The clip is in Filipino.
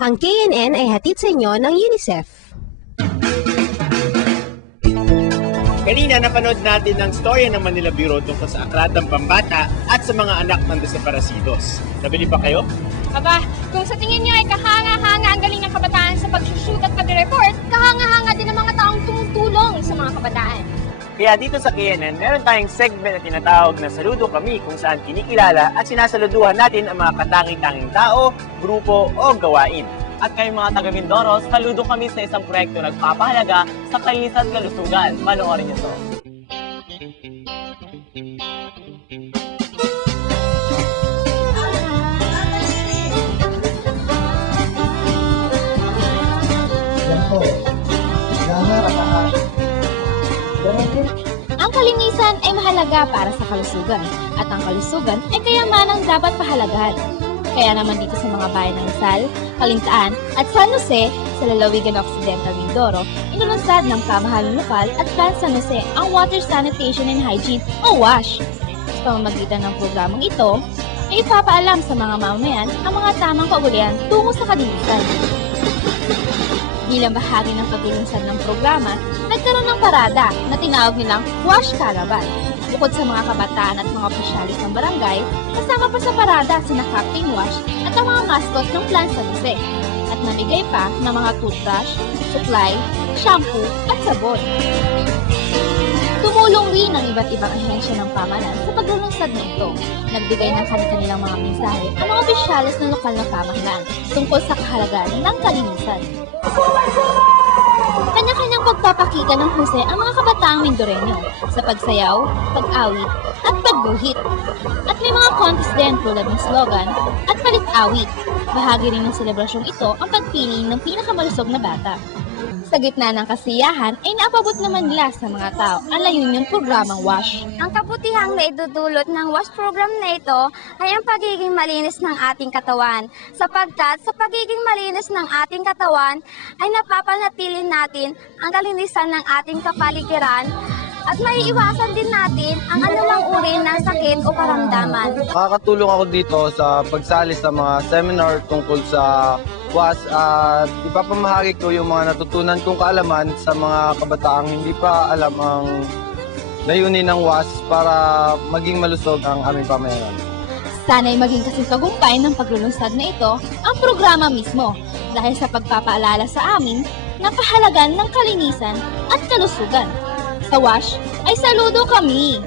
Ang KNN ay hatid sa inyo ng UNICEF. Kanina napanood natin ang storya ng Manila Bureau tungkol sa aklatang pambata at sa mga anak ng desaparecidos. Nabili pa kayo? Aba, kung sa tingin niyo ay kahanga-hanga ang galing ng kabataan sa pag-shoot at pag-report, kahanga-hanga din ang mga taong tumutulong sa mga kabataan. Kaya dito sa KNN, meron tayong segment na tinatawag na Saludo Kami, kung saan kinikilala at sinasaluduhan natin ang mga katangi-tanging tao, grupo o gawain. At kayong mga taga-Mindoro, saludo kami sa isang proyekto na nagpapahalaga sa kalinisan at kalusugan. Panoorin niyo to. Ang kalinisan ay mahalaga para sa kalusugan, at ang kalusugan ay kayamanang dapat pahalagahan. Kaya naman dito sa mga bayan ng Rizal, Calintaan at San Jose sa lalawigan ng Occidental Mindoro, inulunsad ng pamahalang lokal at Plan San Jose ang Water Sanitation and Hygiene o WASH. Sa pamamagitan ng programang ito, ay ipapaalam sa mga mamamayan ang mga tamang kaugalian tungo sa kalinisan. Bilang bahagi ng paglulunsad ng programa, nagkaroon ng parada na tinawag nilang WASH Caravan. Bukod sa mga kabataan at mga opisyalis ng barangay, kasama pa sa parada sina Captain Wash at ang mga mascot ng Plan San Jose. At namigay pa ng mga toothbrush, suklay, shampoo at sabon. Tumulong rin ang iba't ibang ahensya ng pamahalaan sa paglulunsad na ito. Nagbigay ng kanilang mga mensahe ang mga opisyalis ng lokal na pamahalaan tungkol sa kahalagaan ng kalinisan. Kanya-kanyang pagpapakita ng husay ang mga kabataang Mindoreño sa pagsayaw, pag-awit, at pagguhit. At may mga contest din tulad ng slogan at palit-awit. Bahagi rin ng selebrasyong ito ang pagpili ng pinakamalusog na bata. Sa gitna ng kasiyahan ay naapabot naman nila sa mga tao ang layunin ng programang WASH. Ang kabutihang naidudulot ng WASH program na ito ay ang pagiging malinis ng ating katawan. Sapagkat sa pagiging malinis ng ating katawan ay napapanatili natin ang kalinisan ng ating kapaligiran at maiiwasan din natin ang anumang uri ng sakit o karamdaman. Makakatulong ako dito sa pagsali sa mga seminar tungkol sa WASH at ipapamahagi ko yung mga natutunan kong kaalaman sa mga kabataang hindi pa alam ang layunin ng WASH para maging malusog ang aming pamayanan. Sana'y maging kasing tagumpay ng paglulunsad na ito ang programa mismo dahil sa pagpapaalala sa amin ng kahalagan ng kalinisan at kalusugan. Sa WASH ay saludo kami!